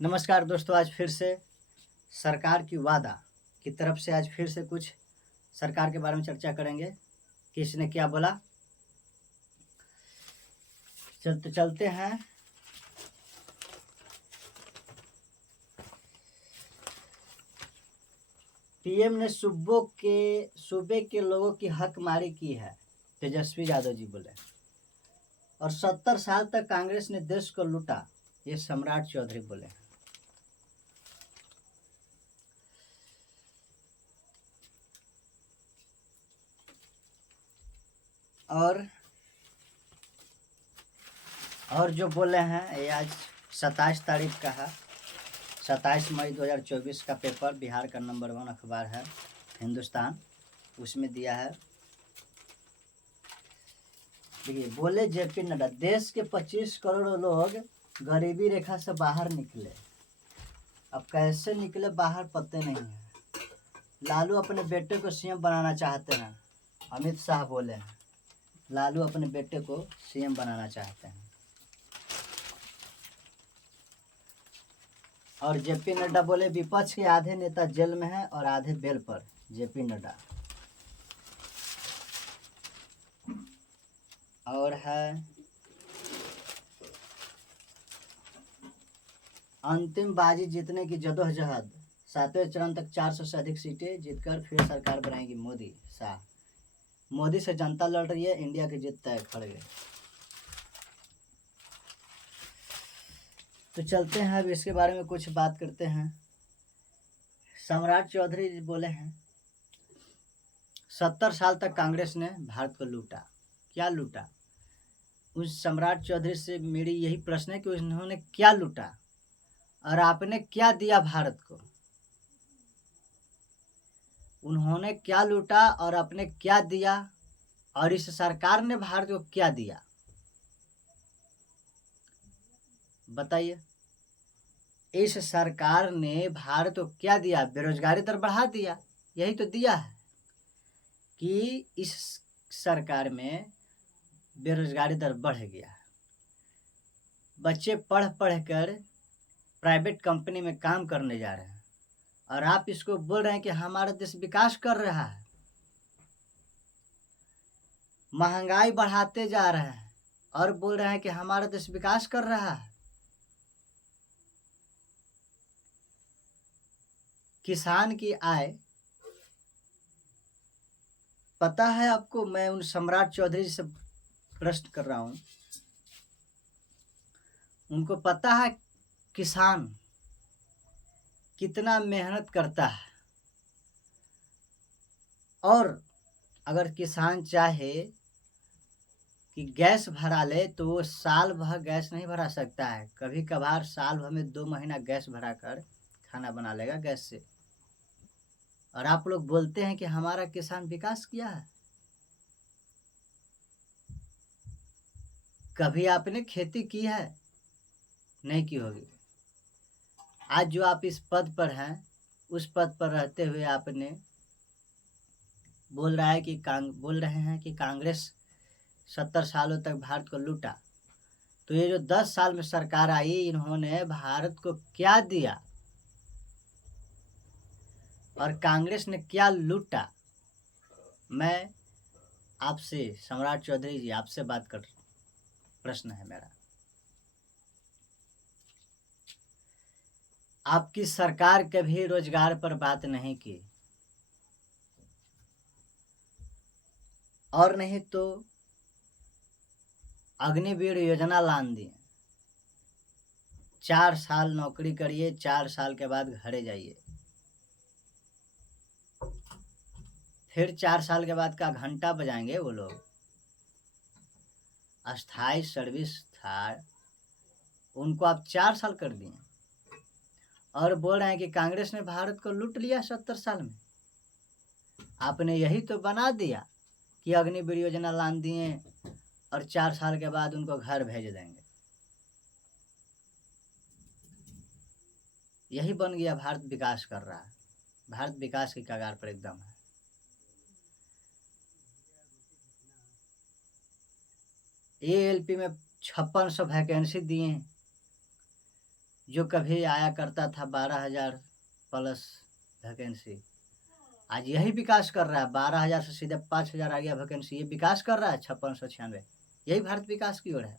नमस्कार दोस्तों, आज फिर से सरकार की वादा की तरफ से आज फिर से कुछ सरकार के बारे में चर्चा करेंगे। किसने क्या बोला, चलते हैं। पीएम ने सूबे के लोगों की हकमारी की है, तेजस्वी यादव जी बोले। और 70 साल तक कांग्रेस ने देश को लूटा, ये सम्राट चौधरी बोले। और जो बोले हैं ये आज 27 तारीख का है, 27 मई 2024 का पेपर, बिहार का नंबर 1 अखबार है हिंदुस्तान, उसमें दिया है। देखिए, बोले जेपी नड्डा, देश के 25 करोड़ लोग गरीबी रेखा से बाहर निकले। अब कैसे निकले बाहर पता नहीं है। लालू अपने बेटे को सीएम बनाना चाहते हैं, अमित शाह बोले हैं। लालू अपने बेटे को सीएम बनाना चाहते हैं। और जेपी नड्डा बोले विपक्ष के आधे नेता जेल में हैं और आधे बेल पर, जेपी नड्डा। और है अंतिम बाजी जीतने की जदोजहद, 7वें चरण तक 400 से अधिक सीटें जीतकर फिर सरकार बनाएगी मोदी शाह। मोदी से जनता लड़ रही है, इंडिया की जीत तय खड़ गई। तो चलते हैं, अब इसके बारे में कुछ बात करते हैं। सम्राट चौधरी जी बोले हैं 70 साल तक कांग्रेस ने भारत को लूटा। क्या लूटा? उस सम्राट चौधरी से मेरी यही प्रश्न है कि उन्होंने क्या लूटा और आपने क्या दिया भारत को। उन्होंने क्या लूटा और आपने क्या दिया, और इस सरकार ने भारत को क्या दिया, बताइए। इस सरकार ने भारत को क्या दिया? बेरोजगारी दर बढ़ा दिया, यही तो दिया है कि इस सरकार में बेरोजगारी दर बढ़ गया। बच्चे पढ़ पढ़ कर प्राइवेट कंपनी में काम करने जा रहे हैं और आप इसको बोल रहे हैं कि हमारा देश विकास कर रहा है। महंगाई बढ़ाते जा रहे हैं और बोल रहे हैं कि हमारा देश विकास कर रहा है। किसान की आय, पता है आपको? मैं उन सम्राट चौधरी से प्रश्न कर रहा हूं, उनको पता है किसान कितना मेहनत करता है? और अगर किसान चाहे कि गैस भरा ले तो वो साल भर गैस नहीं भरा सकता है। कभी कभार साल भर में 2 महीना गैस भरा कर खाना बना लेगा गैस से। और आप लोग बोलते हैं कि हमारा किसान विकास किया है। कभी आपने खेती की है? नहीं की होगी। आज जो आप इस पद पर हैं, उस पद पर रहते हुए आपने बोल रहे हैं कि कांग्रेस 70 सालों तक भारत को लूटा। तो ये जो 10 साल में सरकार आई, इन्होंने भारत को क्या दिया और कांग्रेस ने क्या लूटा? मैं आपसे, सम्राट चौधरी जी, आपसे बात कर, प्रश्न है मेरा। आपकी सरकार कभी रोजगार पर बात नहीं की, और नहीं तो अग्निवीर योजना लान दी। 4 साल नौकरी करिए, 4 साल के बाद घरे जाइए। फिर 4 साल के बाद का घंटा बजाएंगे वो लोग। अस्थाई सर्विस था, उनको आप 4 साल कर दिए और बोल रहे हैं कि कांग्रेस ने भारत को लूट लिया 70 साल में। आपने यही तो बना दिया कि अग्निवीर योजना लान दिए और 4 साल के बाद उनको घर भेज देंगे। यही बन गया, भारत विकास कर रहा है। भारत विकास की कगार पर एकदम है। एएलपी में 5600 वैकेंसी दिए, जो कभी आया करता था 12,000 प्लस वैकेंसी, आज यही विकास कर रहा है। 12,000 से सीधे 5,000 आ गया वैकेंसी, ये विकास कर रहा है 5696। यही भारत विकास की ओर है।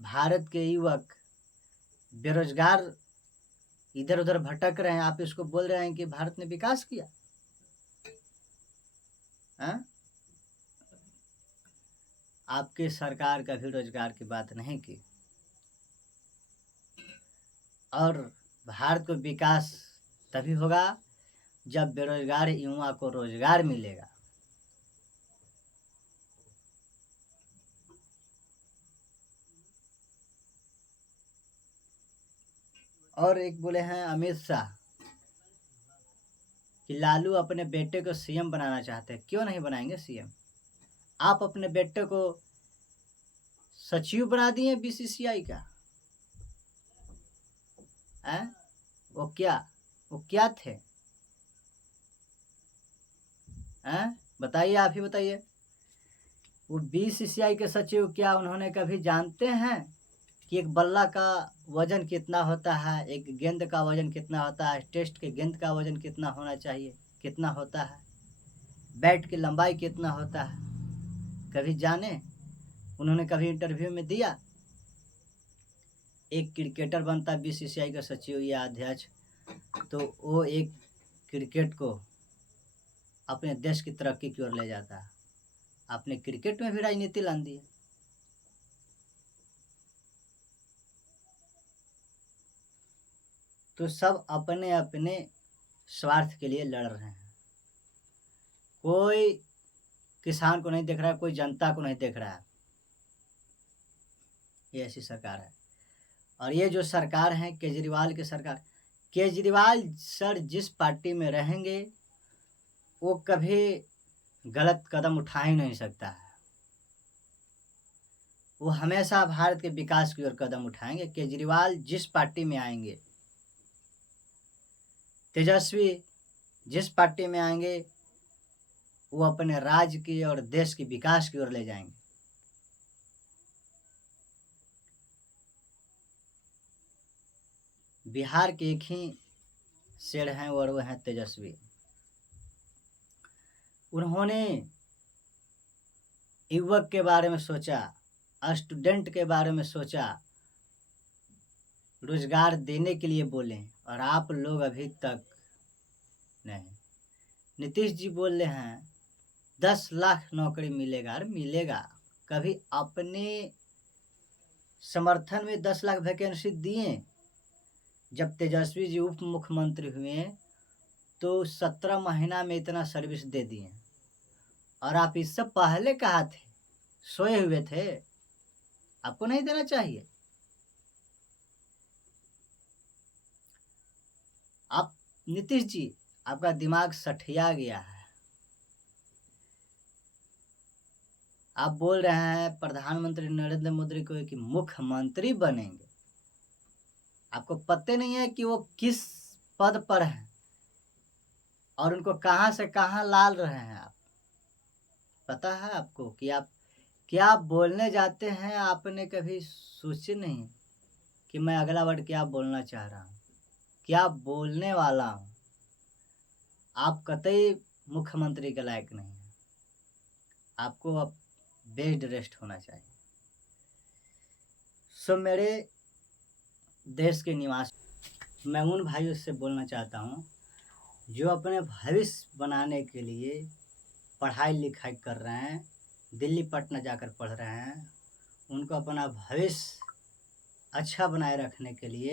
भारत के युवक बेरोजगार इधर उधर भटक रहे हैं, आप इसको बोल रहे हैं कि भारत ने विकास किया है? आपके सरकार कभी रोजगार की बात नहीं की। और भारत को विकास तभी होगा जब बेरोजगार युवा को रोजगार मिलेगा। और एक बोले हैं अमित शाह कि लालू अपने बेटे को सीएम बनाना चाहते हैं। क्यों नहीं बनाएंगे सीएम? आप अपने बेटे को सचिव बना दिए बीसीसीआई का है? वो क्या थे? हैं? बताइए, आप ही बताइए। वो बीसीसीआई के सचिव क्या उन्होंने कभी जानते हैं कि एक बल्ला का वजन कितना होता है, एक गेंद का वजन कितना होता है, टेस्ट के गेंद का वजन कितना होना चाहिए, कितना होता है, बैट की लंबाई कितना होता है? कभी जाने? उन्होंने कभी इंटरव्यू में दिया? एक क्रिकेटर बनता बीसीसीआई का सचिव या अध्यक्ष, तो वो एक क्रिकेट को अपने देश की तरक्की की ओर ले जाता है। आपने क्रिकेट में भी राजनीति ला दी है। तो सब अपने अपने स्वार्थ के लिए लड़ रहे हैं। कोई किसान को नहीं देख रहा है, कोई जनता को नहीं देख रहा है। ये ऐसी सरकार है। और ये जो सरकार है केजरीवाल की सरकार, केजरीवाल सर जिस पार्टी में रहेंगे वो कभी गलत कदम उठा ही नहीं सकता है। वो हमेशा भारत के विकास की ओर कदम उठाएंगे। केजरीवाल जिस पार्टी में आएंगे, तेजस्वी जिस पार्टी में आएंगे, वो अपने राज्य की और देश के विकास की ओर ले जाएंगे। बिहार के एक ही शेर हैं और वो हैं तेजस्वी। उन्होंने युवक के बारे में सोचा, स्टूडेंट के बारे में सोचा, रोजगार देने के लिए बोले, और आप लोग अभी तक नहीं। नीतीश जी बोल रहे हैं 10 लाख नौकरी मिलेगा। अरे मिलेगा, कभी अपने समर्थन में 10 लाख वैकेंसी दिए? जब तेजस्वी जी उप मुख्यमंत्री हुए तो 17 महीना में इतना सर्विस दे दिए, और आप इससे पहले कहा थे, सोए हुए थे। आपको नहीं देना चाहिए? आप नीतीश जी, आपका दिमाग सठिया गया है। आप बोल रहे हैं प्रधानमंत्री नरेंद्र मोदी को कि मुख्यमंत्री बनेंगे। आपको पता नहीं है कि वो किस पद पर है और उनको कहां से कहां लाल रहे हैं आप? पता है आपको कि आप क्या बोलने जाते हैं? आपने कभी सोचे नहीं कि मैं अगला वर्ड क्या बोलना चाह रहा हूँ, क्या बोलने वाला हूँ? आप कतई मुख्यमंत्री के लायक नहीं है। आपको अब बेड रेस्ट होना चाहिए। सो मेरे देश के निवास, मैं उन भाइयों से बोलना चाहता हूँ जो अपने भविष्य बनाने के लिए पढ़ाई लिखाई कर रहे हैं, दिल्ली पटना जाकर पढ़ रहे हैं। उनको अपना भविष्य अच्छा बनाए रखने के लिए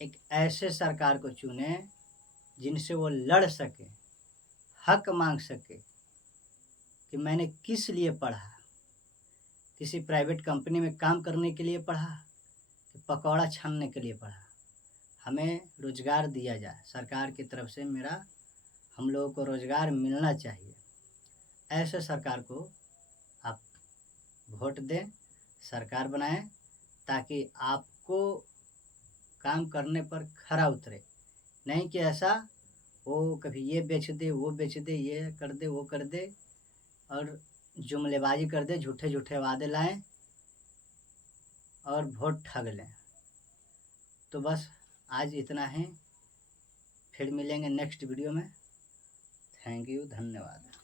एक ऐसे सरकार को चुने जिनसे वो लड़ सके, हक मांग सके कि मैंने किस लिए पढ़ा, किसी प्राइवेट कंपनी में काम करने के लिए पढ़ा कि पकौड़ा छानने के लिए पढ़ा। हमें रोजगार दिया जाए सरकार की तरफ से। हम लोगों को रोजगार मिलना चाहिए। ऐसे सरकार को आप वोट दें, सरकार बनाएं, ताकि आपको काम करने पर खरा उतरे। नहीं कि ऐसा वो कभी ये बेच दे, वो बेच दे, ये कर दे, वो कर दे, और जुमलेबाजी कर दे, झूठे झूठे वादे लाएं और वोट ठग लें। तो बस आज इतना ही, फिर मिलेंगे नेक्स्ट वीडियो में। थैंक यू, धन्यवाद।